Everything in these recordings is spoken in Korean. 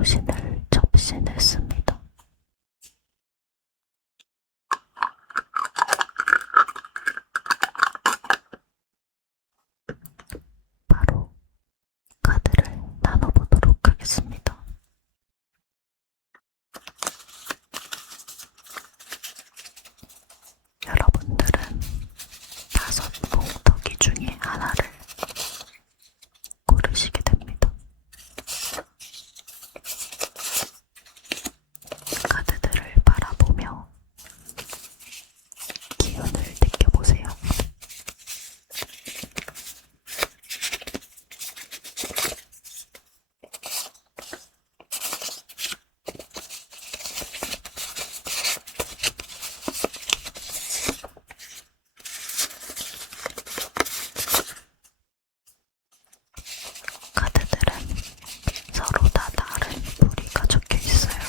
정신을 접신했습니다. 바로 카드를 나눠보도록 하겠습니다. 여러분들은 5봉더기 중에 하나를 고르시게 됩니다. 카드들을 바라보며 기운을 느껴보세요. 카드들은 서로 다 다른 무리가 적혀 있어요.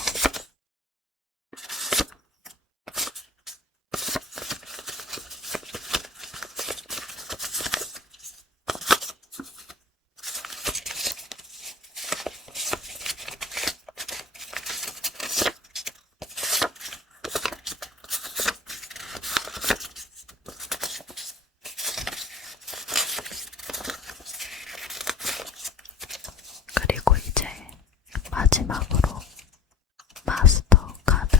그리고 이제 마지막으로 마스터 카드,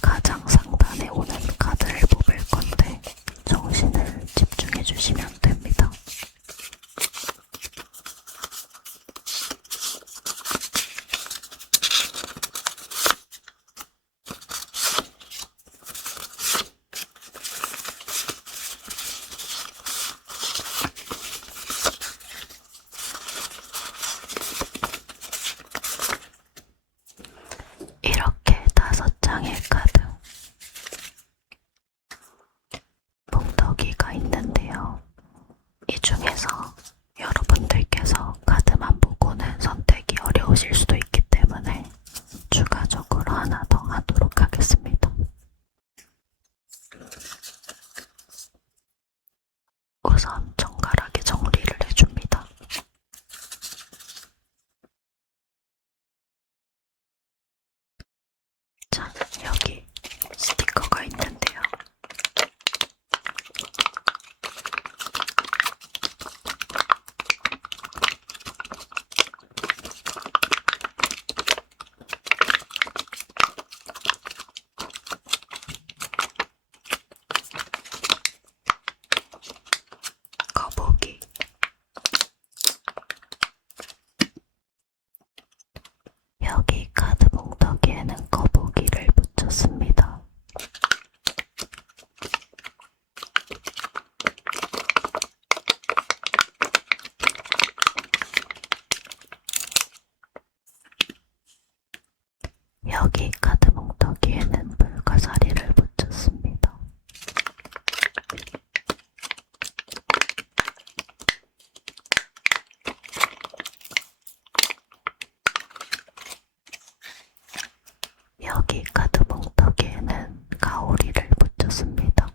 가장 상단에 오는 카드를 뽑을 건데 정신을 집중해 주시면 됩니다. 이렇게 5장의 카드 봉더기가 있는데요. 이 중에서 여러분들께서 카드만 보고는 선택이 어려우실 수도 있기 때문에 추가적으로 하나 더 하도록 하겠습니다. 우선 정갈하게 정리를 해줍니다. 자, 여기 스티커가 있는데요. 거북이, 여기 카드 봉더기에는 거북이를 붙였습니다. 여기 카드 봉더기에는 불가사리를 붙였습니다. 여기 카드 봉더기에는 가오리를 붙였습니다.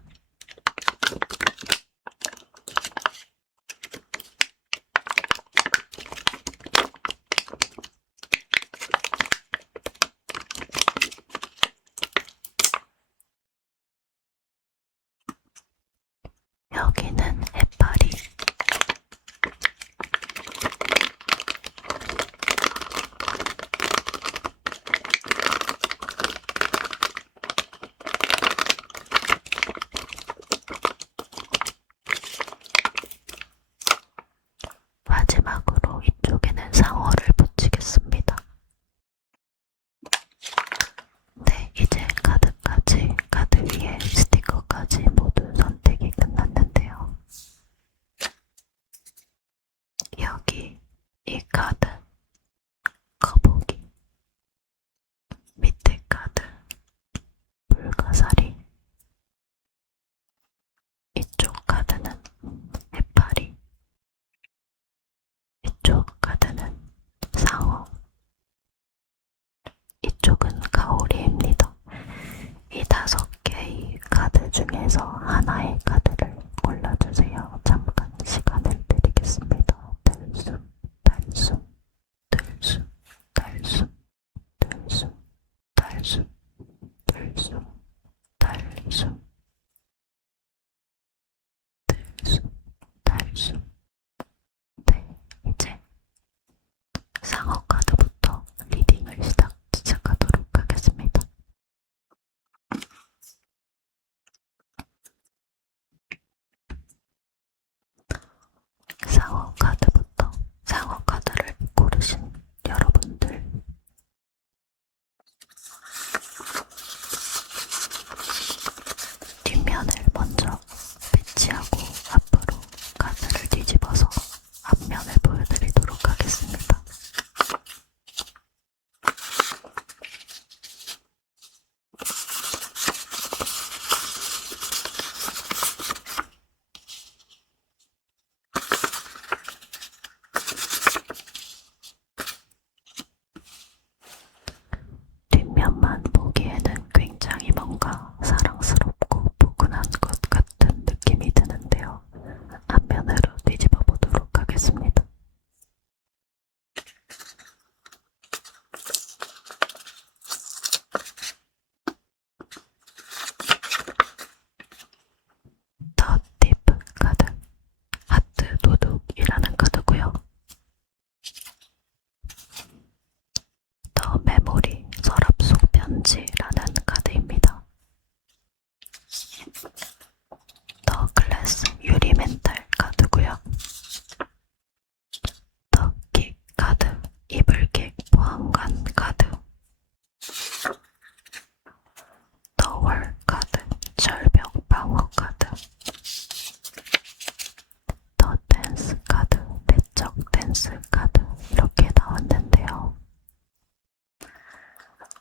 여기는 해파리, 마지막으로 이쪽에는 상어를 붙이겠습니다. 네, 이제 카드 위에 스티커까지 모두 선택이 끝났는데요. 여기 이 카드, 거북이, 밑에 카드, 불가사리, 이쪽 카드는 해파리, 이쪽 카드는 상어, 이쪽은 가오리입니다. 이 5개의 카드 중에서 하나의 카드를 골라주세요. 잠깐 시간을 드리겠습니다. 들숨, 달숨, 들숨, 달숨. 더 클래스 유리 멘탈 카드고요. 더 킥 카드, 이불킥 보안관 카드, 더 월 카드, 절벽 방어 카드, 더 댄스 카드, 내적 댄스 카드 이렇게 나왔는데요.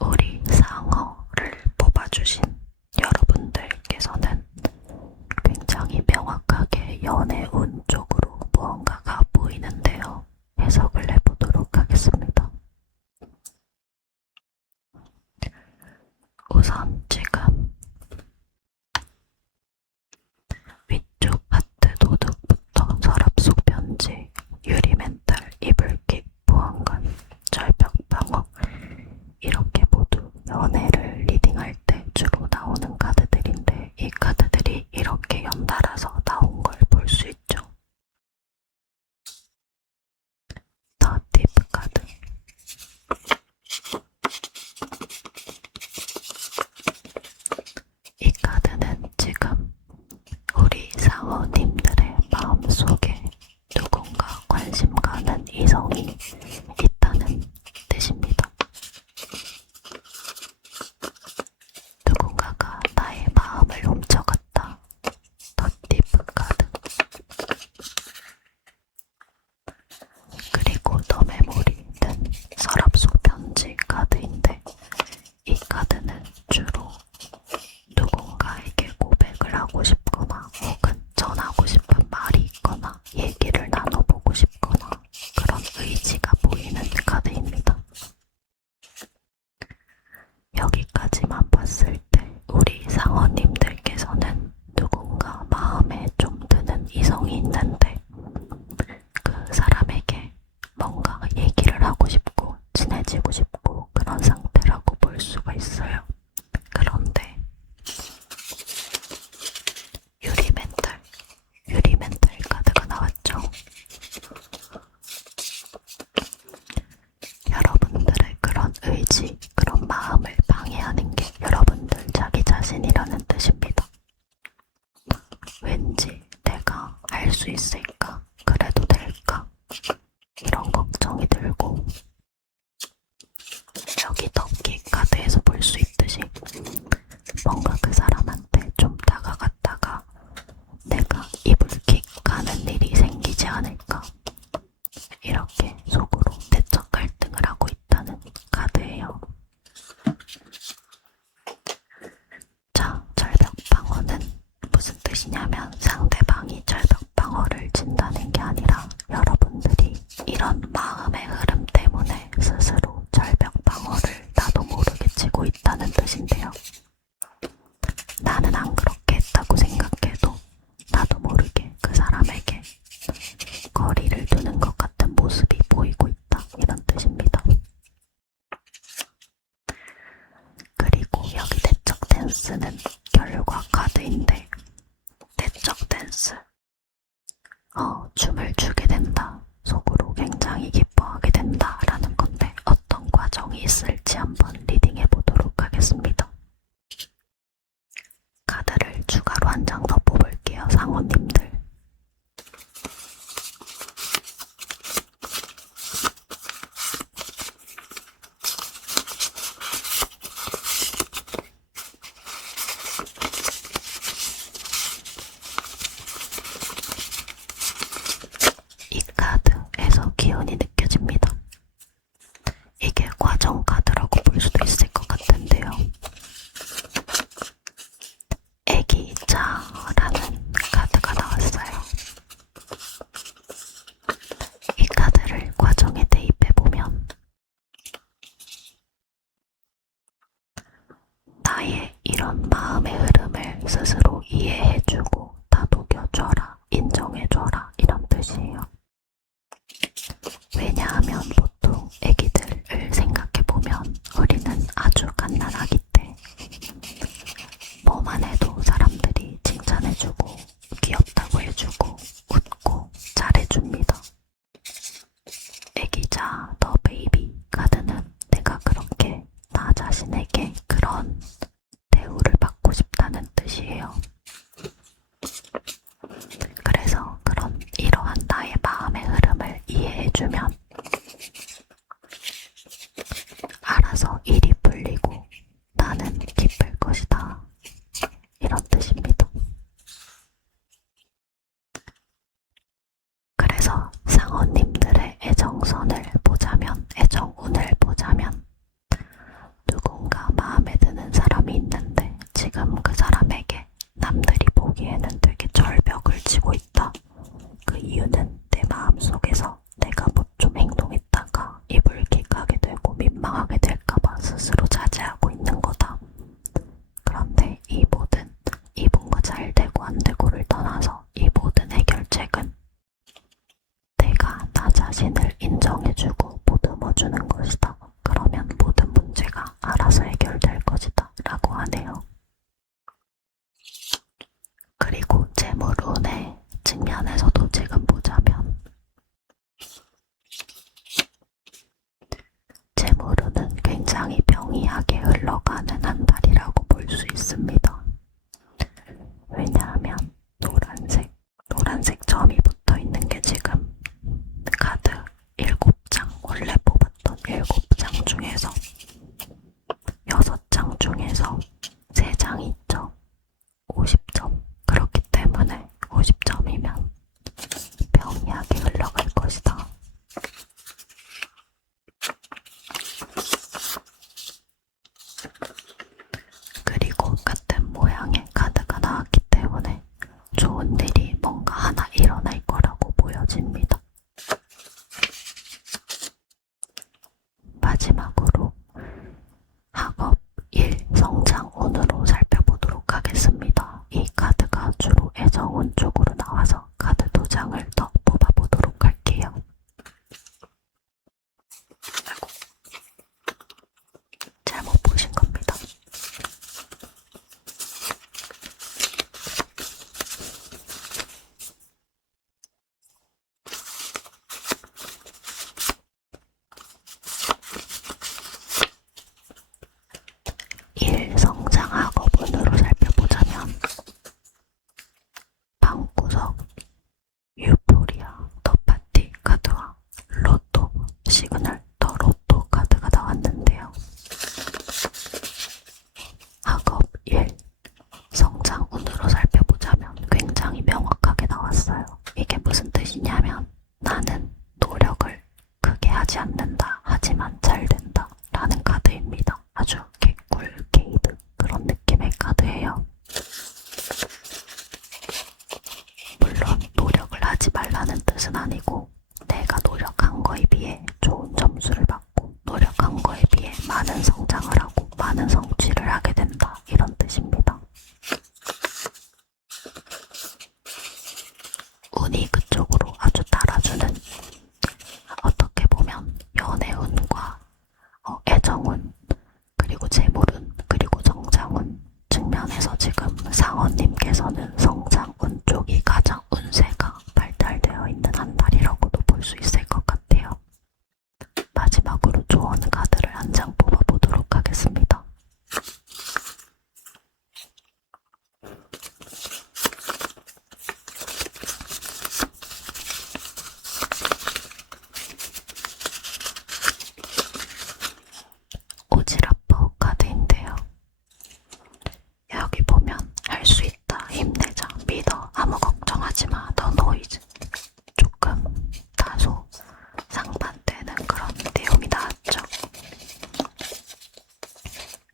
우리 상어를 뽑아주신 여러분들께서는 굉장히 명확하게 연애운 쪽으로 무언가가 보이는데요. 해석을 해보도록 하겠습니다. 우선 지금 위쪽 하트 도둑부터 서랍 속 편지, 유리 멘탈, 이불킥, 보안관, 절벽 방어 이렇게 모두 연애를 리딩할 때 주로 나오는 카드들인데 이 카드들이 이렇게 연달아서 나온 걸 볼 수 있죠. 더 딥 카드, 이 카드는 지금 우리 상어님들의 마음속에 누군가 관심 가는 이성이 있다는 뜻입니다. 누군가가 나의 마음을 훔쳐갔다. 더 딥 카드. 그리고 더 메모리는 서랍 속 편지 카드인데 이 카드는 주로 누군가에게 고백을 하고 싶거나 혹은 전하고 싶은 말이 있거나 얘기를 나눠보고 싶거나 그런 의지가 보이는 카드입니다. 여기까지만 봤을 때 우리 상어님들께서는 누군가 마음에 좀 드는 이성이 있는데 그 사람에게 뭔가 얘기를 하고 싶고 친해지고 싶고 그런 상태라고 볼 수가 있어요. 그런데 유리 멘탈 카드가 나왔죠. 여러분들의 그런 의지, 그런 마음을 방해하는 게 여러분들 자기 자신이라는 뜻입니다. 왠지 내가 할 수 있을까? 그래도 될까? 이런 걱정이 들고 여기 덕기 카드에서 볼 수 있듯이 뭔가 그 사람한테 좀 다가갔다가 내가 이불킥 가는 일이 생기지 않을까 이렇게 속으로 내적 갈등을 하고 있다는 카드예요. 자, 절벽 방어는 무슨 뜻이냐면 상대방이 절벽 방어를 친다는 측면에서도 지금 보자면 재물운은 굉장히 평이하게 흘러가는 한 달이라고 볼 수 있습니다. 왜냐하면 노란색 점이 붙어 있는 게 지금 카드 7장, 원래 뽑았던 7장 중에서 6장 중에서 3장이 있죠. 50점. 그렇기 때문에 50점이면 평이하게 흘러갈 것이다. 그리고 같은 모양의 카드가 나왔기 때문에 좋은 일이 뭔가 하나 일어날 거라고 보여집니다. 마지막으로 학업, 일, 성장운으로 살펴보도록 하겠습니다. 이 카드가 주로 애정운 쪽으로 나와서 카드 2장을 더 뽑아보도록 할게요. 아이고, 잘못 보신 겁니다. 일, 성장, 학업운으로 살펴보자면 방구석, 유포리아, 더 파티 카드와 로또, 시그널, 더 로또 카드가 나왔는데요. 학업, 일, 성장운으로 살펴보자면 굉장히 명확하게 나왔어요. 이게 무슨 뜻이냐면 나는 노력을 크게 하지 않는다. 하지만 잘 된다. 라는 카드입니다. 아주 개꿀, 게이드 그런 느낌의 카드예요. 물론 노력을 하지 말라는 뜻은 아니고 내가 노력한 거에 비해 좋은 점수를 받고 노력한 거에 비해 많은 성장을 하고 많은 성취를 하게 된다. 이런 뜻입니다. 운이 그쪽으로 아주 따라주는, 어떻게 보면 연애운과 애정운, 그리고 재물운, 그리고 정장운 측면에서 지금 상원님께서는 성장운 쪽이 가장 운세가 발달되어 있는 한 달이라고도 볼 수 있을 것 같아요. 마지막으로 조언 카드를 한 장 뽑아보도록 하겠습니다. 오지라퍼 카드인데요. 여기 보면 할 수 있다, 힘내자, 믿어, 아무 걱정하지 마, 너 노이즈. 조금 다소 상반되는 그런 내용이 나왔죠.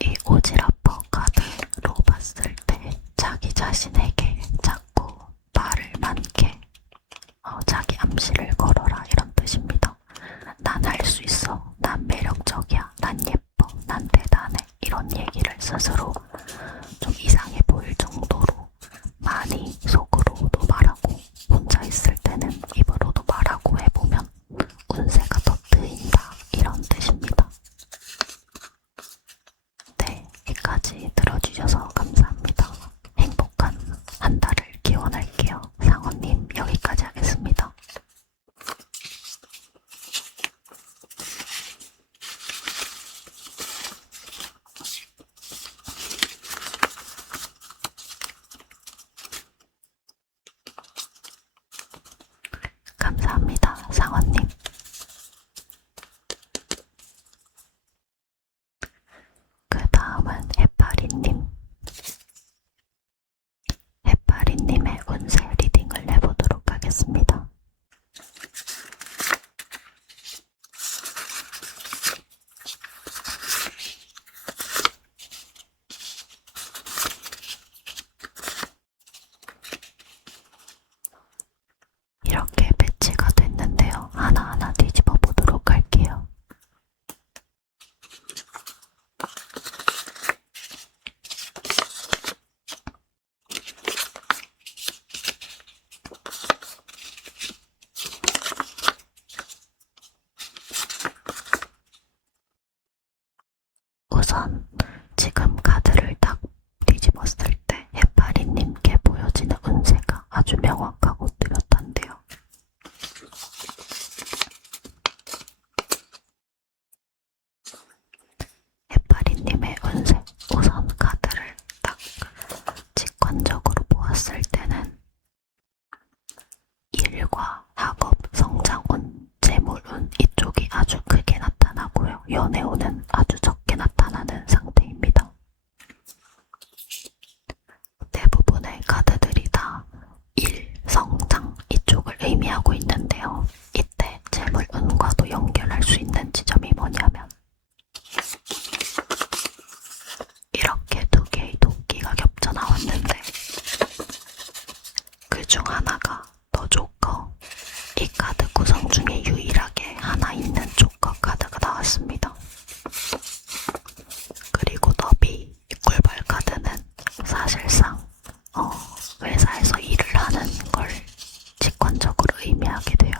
이 오지라퍼 카드로 봤을 때 자기 자신에게 자꾸 말을 많게 자기 암시를 걸어라 이런 뜻입니다. 난 할 수 있어, 난 매력적이야, 난 예뻐, 난 대단해 이런 얘기를 스스로 좀 이상해 보일 정도로 많이 속으로도 말하고 혼자 있을 때는 입으로도 말하고 해보면 운세가 더 트인다 이런 뜻입니다. 네, 여기까지 들어주셔서 감사합니다. 행복한 한 달을 기원할게요. 상원님 여기까지 하겠습니다. 감사합니다, 상원님. 그 다음은 해파리님. 해파리님의 운세 리딩을 해보도록 하겠습니다. 이렇게 배치가 됐는데요. 하나하나 뒤집어 보도록 할게요. 우선 지금 카드를 딱 뒤집었을 때 해파리님께 보여지는 운세가 아주 명확하고 뚜렷 봤을 때는 일과 학업, 성장운, 재물운 이쪽이 아주 크게 나타나고요. 연애운은 아주 적게 나타나는 상태입니다. 대부분의 카드들이 다 일, 성장 이쪽을 의미하고 있는데요. 이때 재물운과도 연결할 수 있는 지점이 뭐냐면 이렇게 두 개의 도끼가 겹쳐 나왔는데 그 중 하나가 더 조커, 이 카드 구성 중에 유일하게 하나 있는 조커 카드가 나왔습니다. 그리고 더비, 꿀벌 카드는 사실상 회사에서 일을 하는 걸 직관적으로 의미하게 돼요.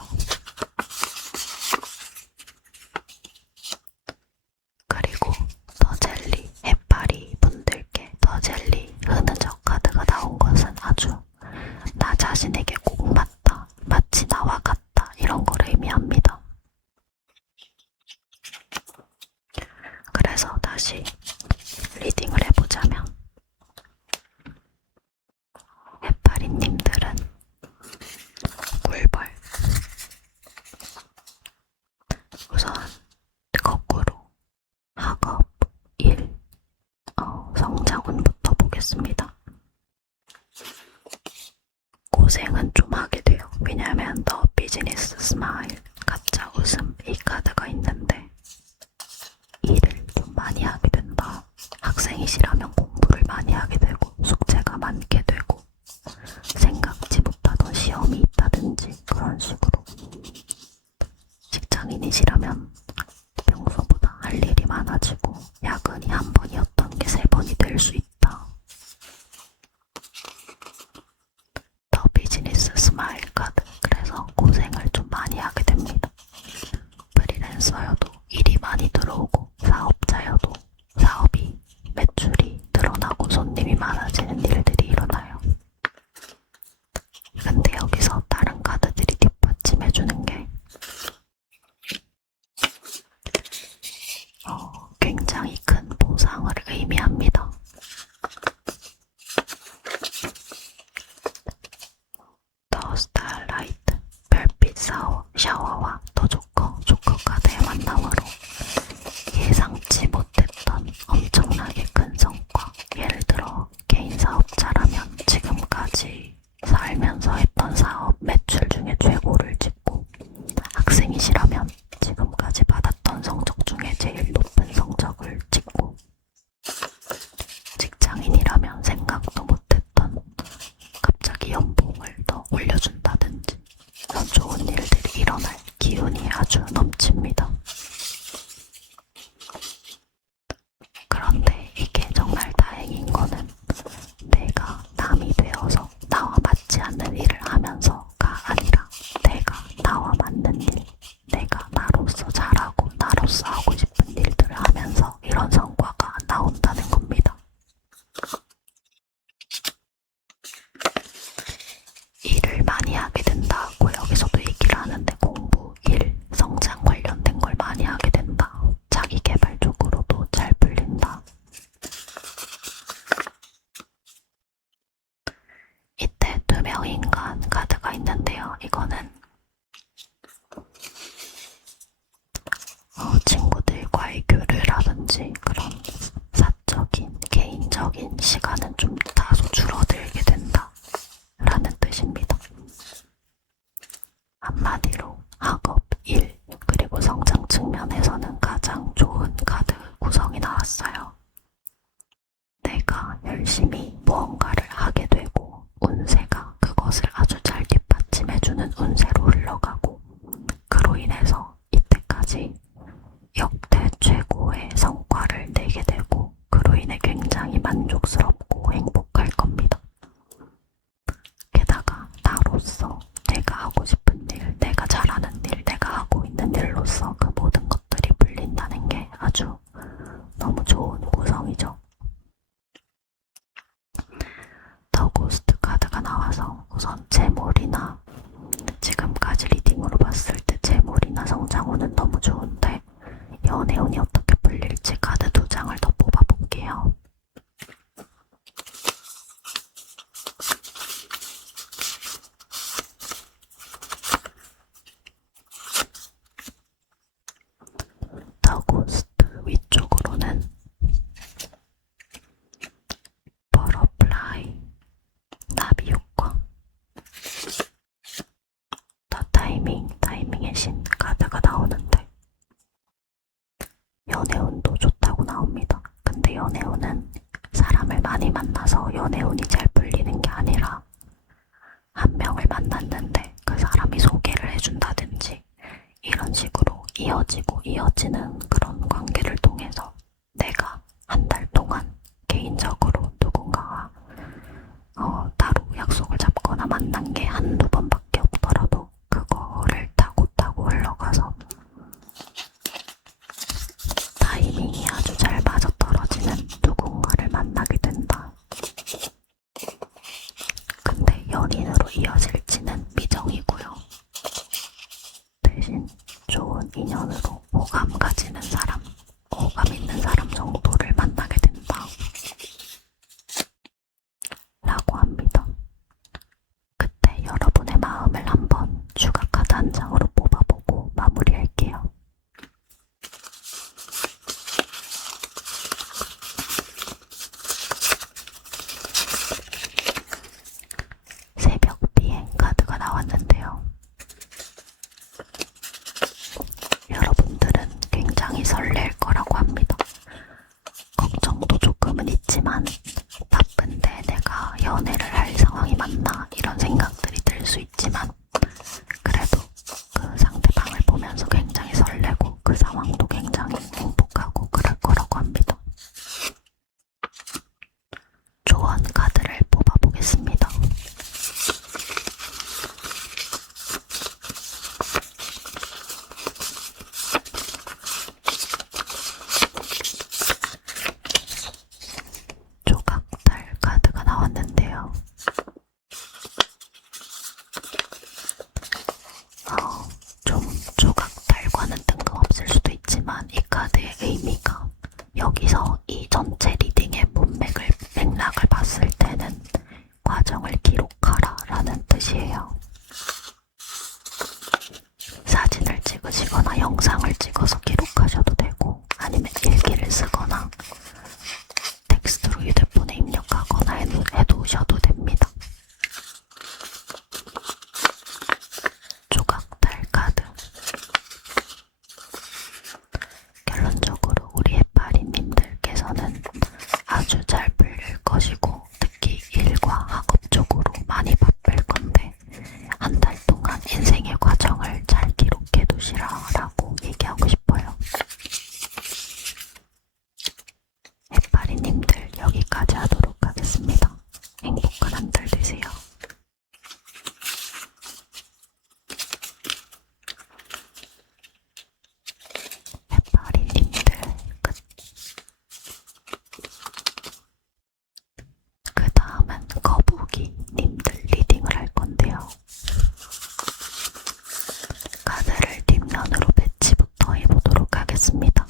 그리고 더젤리, 해파리 분들께 더젤리, 흐느적 카드가 나온 것은 아주 나 자신에게 꼭 맞다, 마치 나와 같다 이런 걸 의미합니다. 그래서 다시 리딩을 해보자면 해파리님들은 꿀벌 우선 거꾸로 학업, 일, 성장운부터 보겠습니다. 고생은 좀 하게 돼요. 왜냐하면 더 비즈니스 스마일, 가짜 웃음 이 카드가 있는데 일을 좀 많이 하게 된다. 학생이시라면 공부를 많이 하게 되고 숙제가 많게 되고 생각지 못하던 시험이 있다든지 그런 식으로 직장인이시라면 평소보다 할 일이 많아지고 야근이 한 번이었던 게 세 번이 될 수 있다. 더 비즈니스 스마일 카드. 그래서 고생을 좀 많이 하게 됩니다. 프리랜서여도 일이 많이 들어오고 사업자여도 사업이 매출이 늘어나고 손님이 많아지는 일들이 일어나요. 근데 여기서 다른 카드들이 뒷받침해주는 게 굉장히 큰 보상을 의미합니다. 더 스타라이트, 별빛 샤워와 더 조커 카드의 만남으로 예상치 못했던 엄청나게 큰 성과, 예를 들어 개인 사업자라면 지금까지 살면서 했던 사업 매출 중에 최고를 찍고, 학생이시라면 지금까지 받았던 성적 중에 제일 높은 성적을 찍고, 직장인이라면 생각도 못했던 갑자기 연봉을 더 올려준다든지 그런 좋은 일들이 일어날 기운이 아주 넘칩니다. 그런데 이게 정말 다행인 거는 내가 남이 되어서 나와 맞지 않는 일을 하면서가 아니라 내가 나와 맞는 일, 내가 나로서 잘하고 나로서 하고 싶은 일들을 하면서 이런 성과가 나온다는 겁니다. 일을 많이 하게 된다고 여기서도 얘기를 하는데 공부, 일, 성장 관련된 걸 많이 하게 된다. 자기 개발 쪽으로도 잘 풀린다. 이때 투명 인간 카드가 있는데요. 이거는 친구들과의 교류라든지 그런 사적인, 개인적인 시간은 좀 다소 줄어들게 된다 라는 뜻입니다. 한마디로 학업, 일, 그리고 성장 측면에서는 가장 좋은 카드 구성이 나왔어요. 내가 열심히 무언가를 하게 되고 운세가 그것을 아주 잘 뒷받침해주는 운세로 흘러가고, 그로 인해서 이때까지 역대 최고의 성과를 내게 되고 그로 인해 굉장히 만족스럽고 행복할 겁니다. 게다가 나로서 내가 하고 싶은 일, 내가 잘하는 일, 내가 하고 있는 일로서 그 모든 것들이 풀린다는 게 아주 너무 좋은 구성이죠. 더 고스트 카드가 나와서 우선 재물이나 지금까지 리딩으로 봤을 때 재물이나 성장운은 너무 좋은데 연애운이 어떻게 풀릴지 카드 2장을 더 뽑아볼게요. 만나서 연애운이 잘 풀리는 게 아니라 한 명을 만났는데 그 사람이 소개를 해준다든지 이런 식으로 이어지고 이어지는 그런 관계를 통해서 내가 한 달 동안 개인적으로 누군가와 따로 약속을 잡거나 만난 게 한두 번밖에 없더라도 그거를 타고 타고 흘러가서 타이밍이 아주 잘 맞아떨어지는 누군가를 만나게 된다. 근데 연인으로 이어질지는 미정이고요. 대신 좋은 인연으로 호감 가지는 사람, 호감 있는 사람 정도를 만나게 된다. 라고 합니다. 그때 여러분의 마음을 한번 추가 카드 한 장으로 뽑아보고 마무리할게요. 새벽 비행 카드가 나왔는데요. 여러분들은 굉장히 설렐 거라고 합니다. 걱정도 조금은 있지만 바쁜데 내가 연애를 할 상황이 맞나 이런 생각들이 들 수 있지만 그래도 그 상대방을 보면서 굉장히 설레고 그 상황도 굉장히 행복하고 그럴 거라고 합니다. 조언 카드를 뽑아보겠습니다. 조각달 카드가 나왔는데요. 좀 조각달과는 뜬금없을 수도 있지만 이 카드의 의미가 여기서 이 전체 리딩의 맥락을 봤을 때는 과정을 기록하라 라는 뜻이에요. 사진을 찍으시거나 영상을 찍어서 기록하셔도 되고 아니면 일기를 쓰거나 텍스트로 휴대폰에 입력하거나 해두셔도 됩니다. 조각달 카드. 결론적으로 우리 해파리님들께서는 아주 잘 풀릴 것이고 특히 일과 학업 쪽으로 많이 바쁠 건데 한 달 동안 인생의 과정을 잘 기록해 두시라라고 얘기하고 싶어요. 해파리님들 여기까지 하도록 하겠습니다. 행복한 한 달 되세요. 해파리님들 끝. 그 다음은 거북이님들 리딩을 할 건데요. 카드를 뒷면으로 배치부터 해보도록 하겠습니다.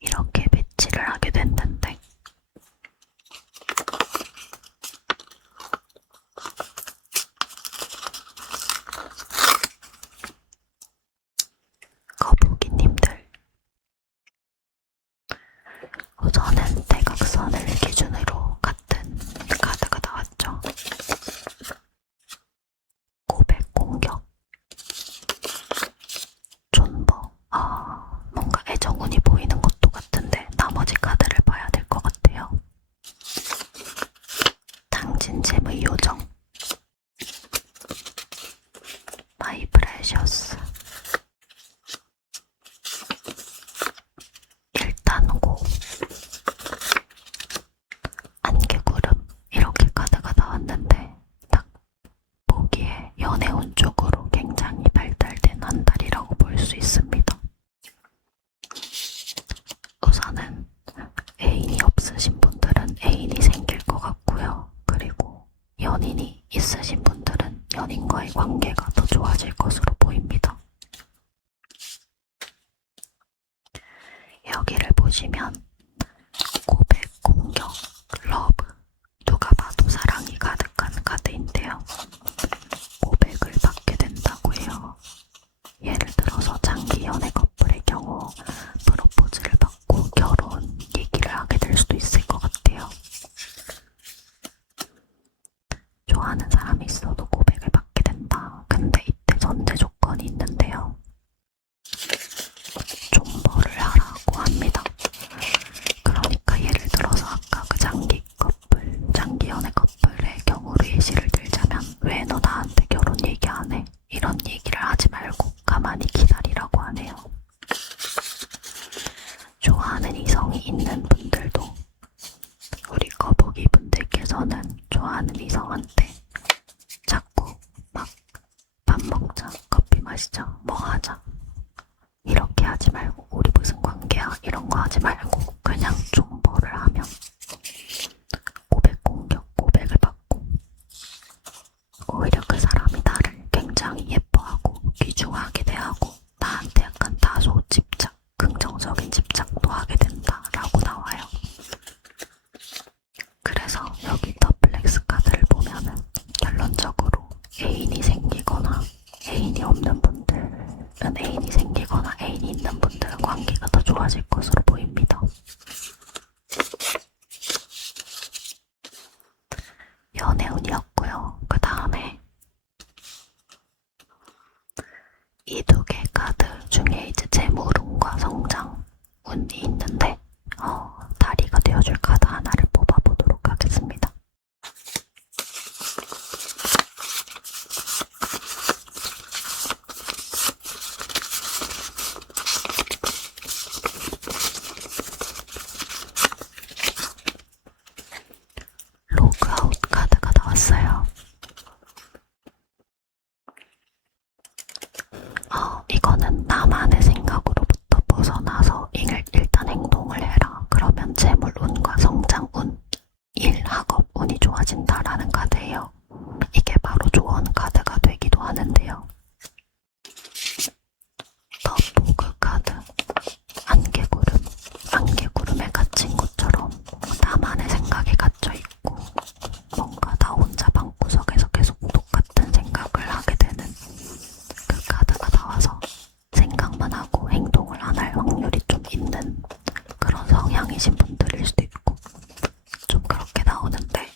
이렇게 배치를 하게 됐는데 거북이님들 우선은 대각선을 기준으로 같은 카드가 나왔죠. 고백 공격 존버 뭔가 애정운이 보이는 것도 같은데 나머지 카드를 봐야 될 것 같아요. 당진 재의 요정 마이 프레셔스 일단고 안개구름 이렇게 카드가 나왔는데 딱 보기에 연애운 쪽으로 굉장히 발달된 한 달이라고 볼 수 있습니다. 우선은 애인이 없으신 분들은 애인이 생길 것 같고요. 그리고 연인이 있으신 분들은 연인과의 관계가 더 좋아질 것으로 보입니다. 여기를 보시면 고백, 공격, 러브 누가 봐도 사랑이 가득한 카드인데요. 고백을 받게 된다고 해요. 예를 들어서 장기 연애 커플의 경우 프로포즈를 받고 결혼 얘기를 하게 될 수도 있을 것 같아요. 좋아하는 사람이 있어도 고백을 받게 된다. 근데 있는 분들도 우리 거북이 분들께서는 좋아하는 이성한테 자꾸 막 밥 먹자, 커피 마시자, 뭐 하자 이렇게 하지 말고 우리 무슨 관계야 이런 거 하지 말고 그냥 존버를 하면 고백 공격, 고백을 받고 오히려 그 사람이 나를 굉장히 예뻐하고 귀중하게 대하고 나한테 약간 다소 집착, 긍정적인 집착도 하게 된다라고 나와요. 그래서 여기 더 플렉스 카드를 보면은 결론적으로 애인이 생기거나 애인이 없는 분들은 애인이 생기거나 애인이 있는 분들은 관계가 더 좋아질 것으로 보입니다. 연애운이었고요. 그 다음에 이 두 개 카드 중에 이제 재물운과 성장운이 있는데 다리가 되어줄 카드 하나를 뽑아보도록 하겠습니다. 로그아웃 카드가 나왔어요. 이거는 나만의 생각으로부터 벗어나서 일단 행동을 해라. 그러면 재물운과 성장운, 학업운이 좋아진다라는 카드예요. 이게 바로 조언 카드가 되기도 하는데요. 더 보그 카드, 안개구름에 갇힌 것처럼 나만의 생각에 갇혀있고 뭔가 나 혼자 방구석에서 계속 똑같은 생각을 하게 되는 그 카드가 나와서 생각만 하고 행동을 안 할 확률이 좀 있는 그런 성향이신 분들일 수도 있고 좀 그렇게 나오는데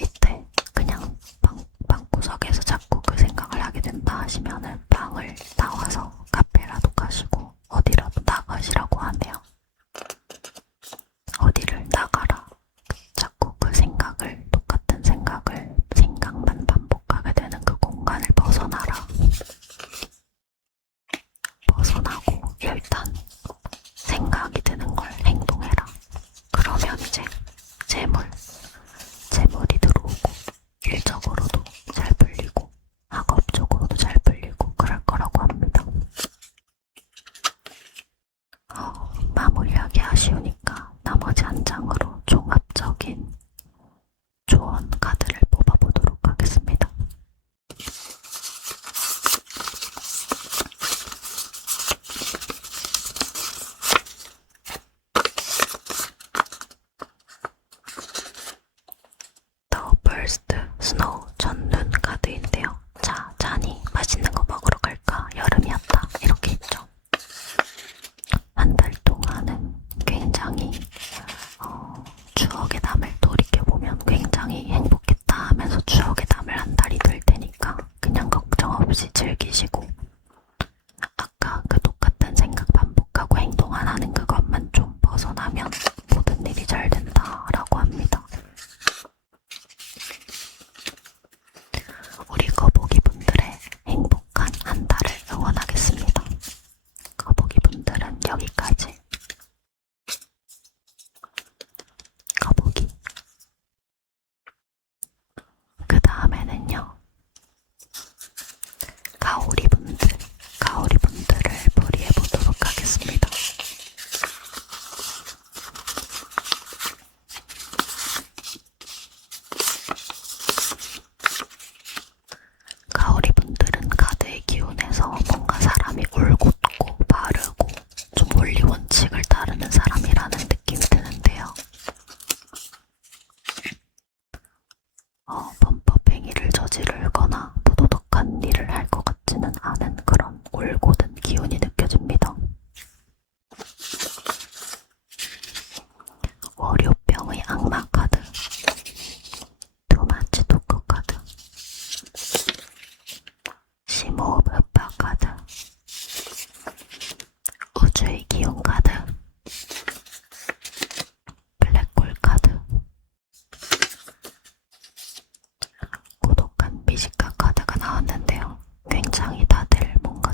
이때 그냥 방구석에서 자꾸 그 생각을 하게 된다 하시면은 방을 나와서 카페라도 가시고 어디라도 나가시라고 하네요. 어디를 나가라. 자꾸 그 생각을 똑같은 생각만 반복하게 되는 그 공간을 벗어나라. 벗어나고 일단 생각이 드는 걸 행동해라. 그러면 이제 재물이 들어오고 일적으로도 잘 풀리고 학업적으로도 잘 풀리고 그럴 거라고 합니다. 마무리하기 아쉬우니까 나머지 한 장으로 종합적인 조언 카드를 뽑아보도록 하겠습니다. 더 버스트 스노우 전눈 카드인데요. 자, 자니 맛있는 거 먹으러 갈까? 여름이 왔다. 이렇게 있죠. 한 달 동안은 굉장히 추억의 담을 돌이켜보면 굉장히 행복했다 하면서 추억의 담을 한 달이 될 테니까 그냥 걱정 없이 즐기시고 아까 그 똑같은 생각 반복하고 행동 안 하는 그것만 좀 벗어나면 모든 일이 잘 된다라고 합니다. 우리 거북이 분들의 행복한 한 달을 응원하겠습니다. 거북이 분들은 여기까지. 거북이. 그 다음에는요. 가오리 분들을 벌이해 보도록 하겠습니다. 가오리 분들은 카드의 기운에서 뭔가 사람이 올곧고 바르고 좀 원리 원칙을 따르는 사람이라는 느낌이 드는데요. 범법 행위를 저지르거나 부도덕한 일을 할 것 같지는 않은 그런 올곧은 기운이 느껴집니다. 월요병의 악마 카드, 투마치 토크 카드, 심호흡 흡파 카드, 우주의 기운 카드, 블랙홀 카드, 고독한 미식가 카드가 나왔는데요. 굉장히 다들 뭔가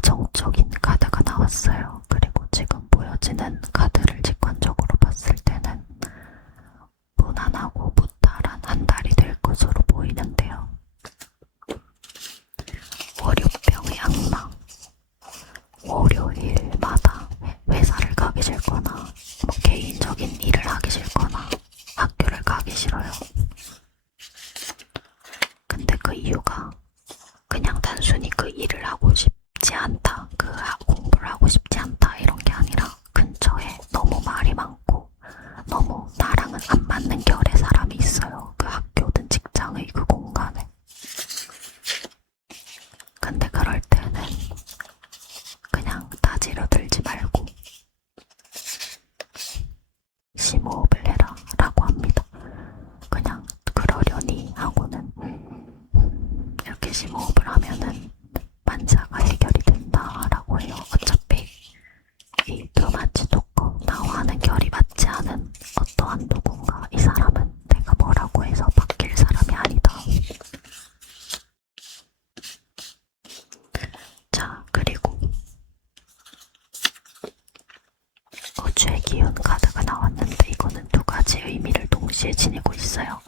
기운 카드가 나왔는데 이거는 두 가지 의미를 동시에 지니고 있어요.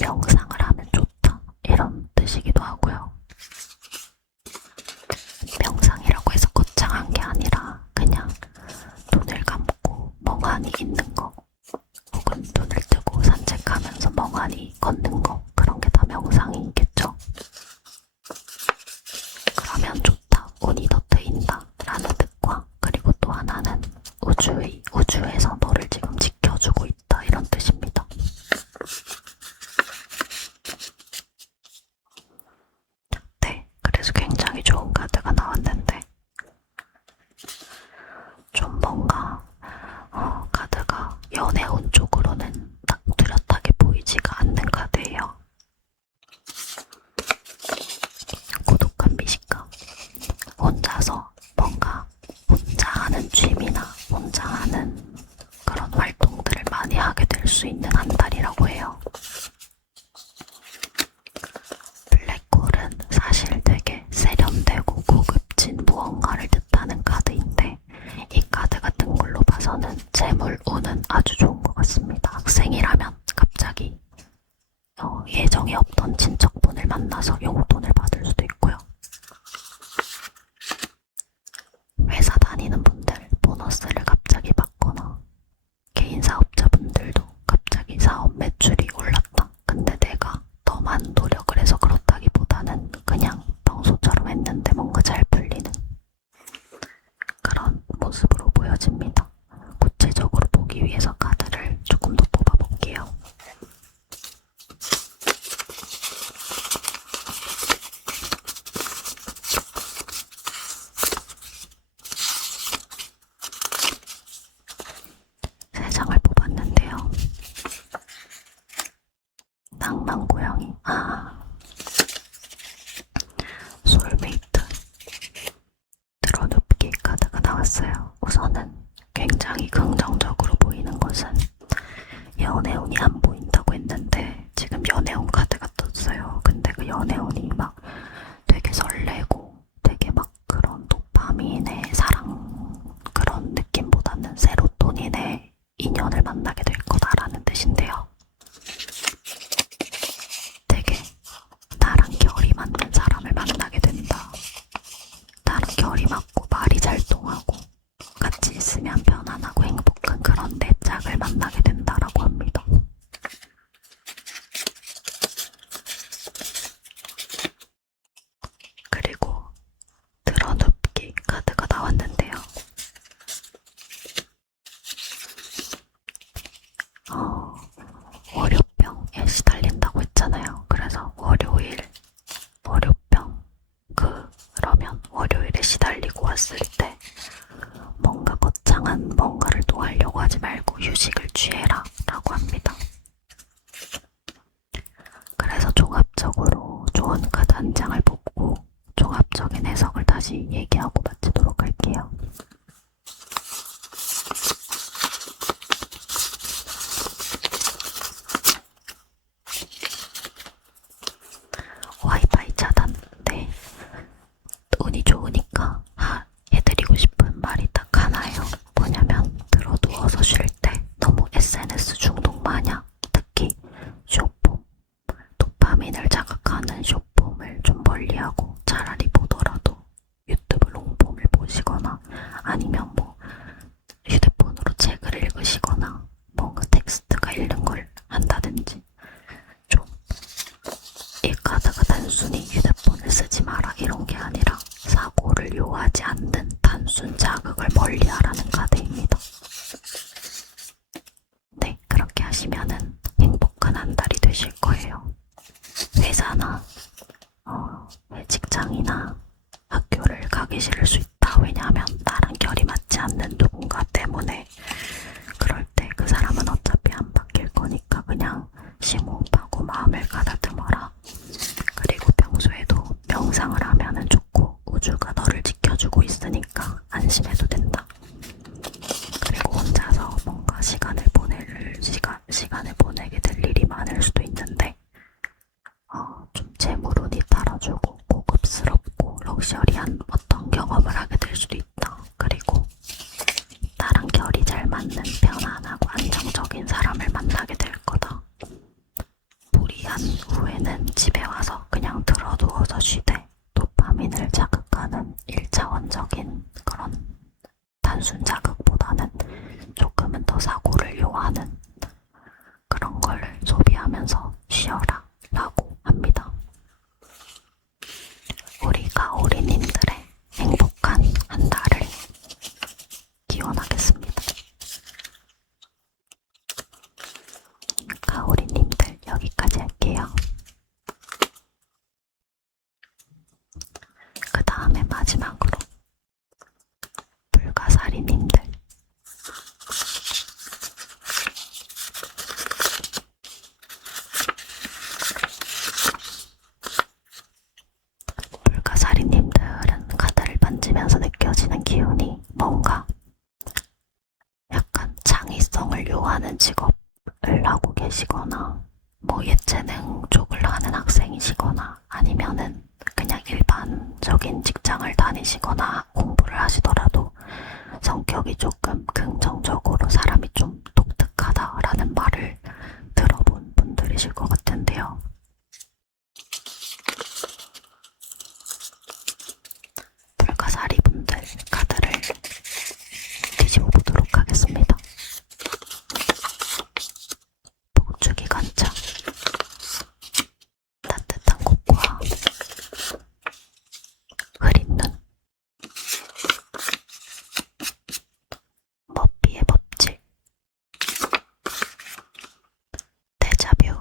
명상을 하면 좋다 이런 뜻이기도 하고요. 명상이라고 해서 거창한 게 아니라 그냥 눈을 감고 멍하니 있는 거 혹은 눈을 뜨고 산책하면서 멍하니 걷는 거 그런 게 다 명상이겠죠. 그러면 좋다, 운이 더 트인다 라는 뜻과 그리고 또 하나는 우주에서 너를 지금 지켜주고 있다 이런 뜻입니다. 네, 그래서 굉장히 좋은 카드가 나왔는데 좀 뭔가 카드가 연애운 쪽으로는 딱 뚜렷하게 보이지가 않는 카드예요. 고독한 미식가. 혼자서 뭔가 혼자 하는 취미나 혼자 하는 그런 활동들을 많이 하게 될 수 있는 한 달이라고 해요. 블랙홀은 사실 되게 세련되고 고급진 무언가를 뜻하는 카드인데 이 카드 같은 걸로 봐서는 재물, 운은 아주 좋은 것 같습니다. 학생이라면 갑자기 예정에 없던 친척분을 만나서 용돈을 받을 수도 있고요. 회사 다니는 분들 보너스를 갑자기 받거나 개인 사업자분들도 갑자기 사업 매출이 올랐다. 근데 내가 더 많은 노력을 해서 그렇다기보다는 그냥 평소처럼 했는데 뭔가 잘 풀리는 그런 모습으로 보여집니다. 구체적으로 보기 위해서 카드를 조금 더 뽑아볼게요. 세 장을 뽑았는데요. 낭만고양이, 소울메이트, 드러눕기 카드가 나왔어요. 우선은 굉장히 긍정적으로 보이는 것은 연애운이 안 보인다고 했는데 지금 연애운 카드가 떴어요. 근데 그 연애운이 막 되게 설레고 되게 막 그런 도파민의 사랑 그런 느낌보다는 세로토닌의 인연을 만나게 될 거다라는 뜻인데요. 되게 나랑 결이 맞는 사람을 만나게 된다. 나랑 결이 맞고 말이 잘 통하고 같이 있으면 편안하고 행복한 그런 내 짝을 만나게 된다라고 합니다. 그리고 드러눕기 카드가 나왔는데요. 월요병에 시달린다고 했잖아요. 그래서 월요병 그러면 월요일에 시달리고 왔을 때 뭔가 거창한 뭔가를 또 하려고 하지 말고 휴식을 취해라 라고 합니다. 그래서 종합적으로 좋은 카드 한 장을 뽑고 종합적인 해석을 다시 얘기하고 마치도록 할게요. 와이파이 차단. 네, 운이 좋으니까 해드리고 싶은 말이 딱 하나예요. 뭐냐면 들어누워서 쉴 때 너무 SNS 중독 마냥 특히 쇼폼, 도파민을 자극하는 쇼폼을 좀 멀리하고 차라리 보더라도 유튜브 롱폼을 보시거나 아니면 뭐 휴대폰으로 책을 읽으시거나 뭔가 텍스트가 읽는 걸 한다든지 좀 이 카드가 단순히 휴대폰을 쓰지 마라 이런 게 아니라 사고를 요하지 않는 단순 자극을 멀리하라는 카드입니다. 네, 그렇게 하시면은 행복한 한 달이 되실 거예요. 회사나 직장이나 학교를 가기 싫을 수 있다. 왜냐하면 나랑 결이 맞지 않는 누군가 때문에 그럴 때 그 사람은 어차피 안 바뀔 거니까 그냥 심호흡하고 마음을 가다듬어라. 그리고 평소에도 명상을 하면은 좋고 우주가 너를 지켜주고 있으니까 안심해도 된다. 그리고 혼자서 뭔가 시간을 보내게 될 일이 많을 수도 있는데 좀 재물운이 따라주고 고급스럽고 럭셔리한 어떤 경험을 하게 될 수도 있다. 그리고 나랑 맞는 편안하고 안정적인 사람을 만나게 될 거다. 무리한 후에는 집에 와서 그냥 들어누워서 쉬되 도파민을 자극하는 1차원적인 그런 단순 자극보다는 조금은 더 사고를 요하는 그런 걸 소비하면서 쉬어라 라고 합니다. 우리 가오리님들의 행복한 한 달을 기원하겠습니다. 가오리님들 여기까지 할게요. 그 다음에 마지막으로 불가사리님들. 불가사리님들은 카드를 만지면서 느껴지는 기운이 뭔가 약간 창의성을 요하는 직업을 하고 계시거나 뭐 예체능 쪽을 하는 학생이시거나 아니면은 그냥 일반적인 직장을 다니시거나 공부를 하시더라도 성격이 조금 긍정적으로 사람이 좀 독특하다라는 말을 들어본 분들이실 것 같은데요. 불가사리 분들 카드를 뒤집어 보도록 하겠습니다. 복주기 관차, 따뜻한 꽃과 흐린 눈, 머피의 법칙, 데자뷰,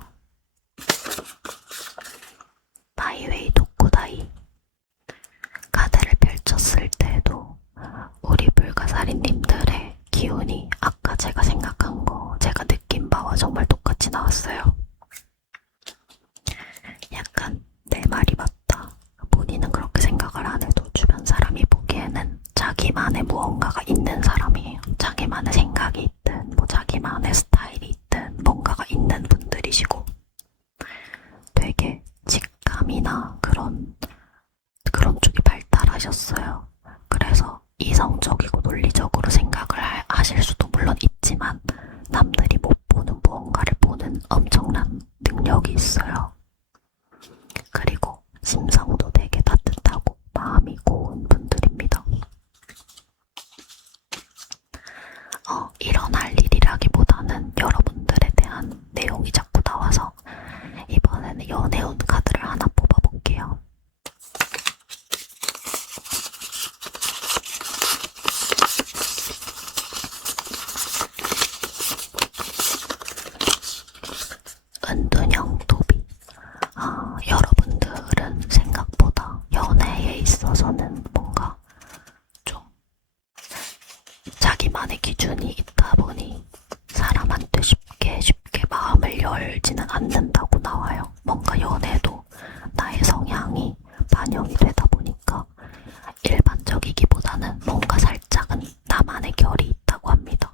마이웨이 독고다이. 카드를 펼쳤을 때도 우리 불가사리님들의 기운이 아까 제가 생각한 거, 제가 느낀 바와 정말 똑같이 나왔어요. 약간 내 말이 맞다. 본인은 그렇게 생각을 안 해도 주변 사람이 보기에는 자기만의 무언가가 있는 사람이에요. 자기만의 생각이 있든 뭐 자기만의 스타일이 있든 뭔가가 있는 분들이시고 되게 직감이나 그런 쪽이 발달하셨어요. 그래서 이성적이고 논리적으로 생각을 하실 수도 물론 있지만 남들이 못 보는 무언가를 보는 엄청난 능력이 있어요. 그리고 심성도 되게 따뜻하고 마음이 고운 분들입니다. 일어날 일이라기보다는 여러분들에 대한 내용이 자꾸 나와서 이번에는 연애운 카드를 하나 뽑아볼게요. 은둔형 도비. 여러분들은 생각보다 연애에 있어서는 뭔가 좀 자기만의 기준이 있다 보니 사람한테 쉽게 마음을 열지는 않는다고 나와요. 뭔가 연애도 나의 성향이 반영이 되다 보니까 일반적이기보다는 뭔가 살짝은 나만의 결이 있다고 합니다.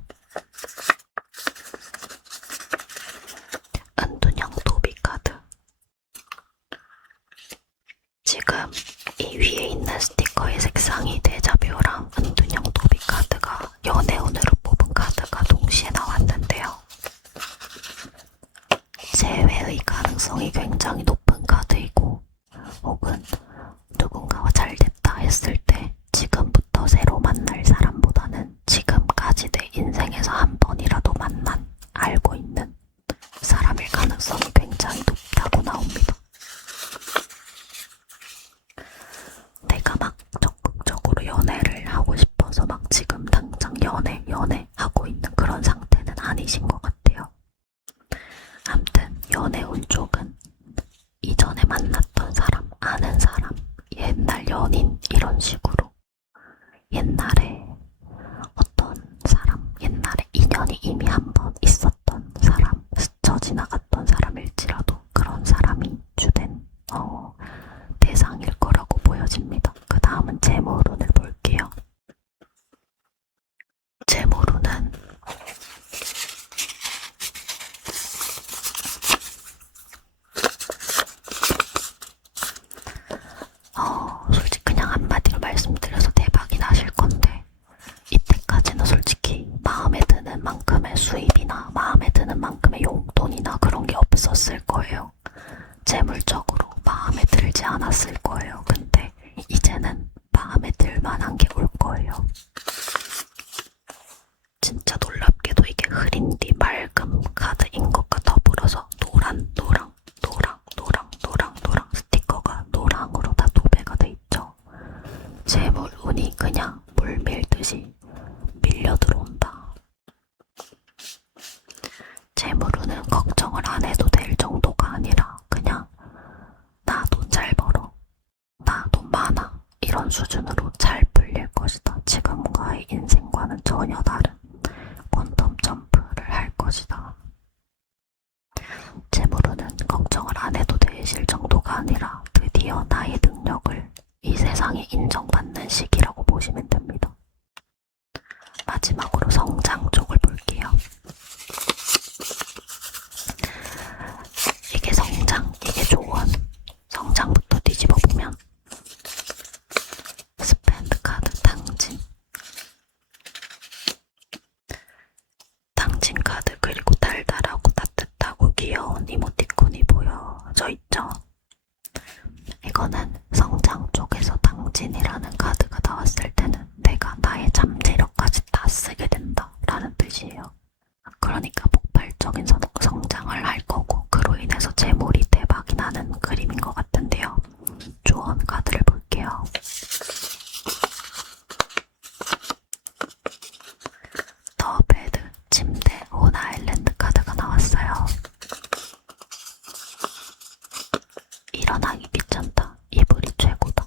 은둔형 도비 카드. 지금 이 위에 있는 스티커의 색상이 데자뷰랑 은둔형 도비 카드가 연애운으로 뽑은 카드가 동시에 나왔는데요. 재회의 가능성이 굉장히 높은 카드이고 혹은 누군가와 잘 됐다 했을 때 지금부터 새로 만날 사람보다는 지금까지 내 인생에서 한 번이라도 만난 알고 있는 사람일 가능성이 굉장히 높다고 나옵니다. 내가 막 적극적으로 연애를 하고 싶어서 막 지금 당장 연애하고 있는 그런 상태는 아니신 것 같아요. 아무튼 연애운 쪽은 이전에 만났던 사람, 아는 사람, 옛날 연인 이런 식으로 옛날에 어떤 사람, 옛날에 인연이 이미 한 번 있었던 사람, 스쳐 지나갔던 사람일지라도 그런 사람이 주된 대상일 거라고 보여집니다. 그 다음은 재물운을 볼게요. 만한 게 올 거예요. 진짜 놀랍게도 이게 흐린디 맑음 카드인 것과 더불어서 노랑 스티커가 노랑으로 다 도배가 돼 있죠. 재물 운이 그냥 물 밀듯이 밀려 들어온다. 재물 운은 걱정을 안 해도 될 정도가 아니라 그냥 나 돈 잘 벌어, 나 돈 많아 이런 수준으로 잘 풀릴 것이다. 지금과의 인생과는 전혀 다른 퀀텀 점프를 할 것이다. 재물운은 걱정을 안 해도 되실 정도가 아니라 드디어 나의 능력을 이 세상에 인정받는 시기라고 보시면 됩니다. 마지막으로 성장 쪽을 볼게요. 이게 성장, 이게 조언. 성장부터 뒤집어 보면 스펜드 카드 당진. 당진 카드 그리고 달달하고 따뜻하고 귀여운 이모티콘이 보여져 있죠. 이거는 성장 쪽에서 당진이라는 카드가 나왔을 때는 내가 나의 잠재력까지 다 쓰게 된다 라는 뜻이에요. 그러니까 폭발적인 성장을 할 거고 그로 인해서 재물이 대박이 나는 그림인 것 같은데요. 조언 카드를 볼게요. 더 베드, 침대, 온 아일랜드 카드가 나왔어요. 일어나기 귀찮다. 이불이 최고다.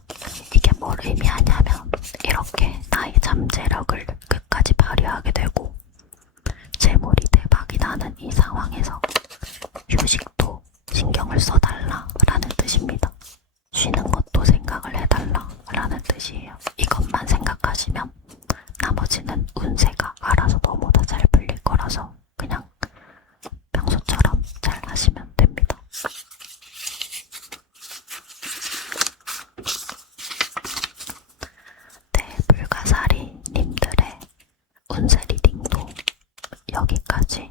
이게 뭘 의미하냐면 이렇게 나의 잠재력을 끝까지 발휘하게 되고 재물이 대박이 나는 이 상황에서 휴식도 신경을 써달라 라는 뜻입니다. 쉬는 것도 생각을 해달라 라는 뜻이에요. 이것만 생각하시면 나머지는 운세가 알아서 너무 다 잘 풀릴 거라서 그냥 평소처럼 잘 하시면 됩니다. 네, 불가사리 님들의 운세 리딩도 여기까지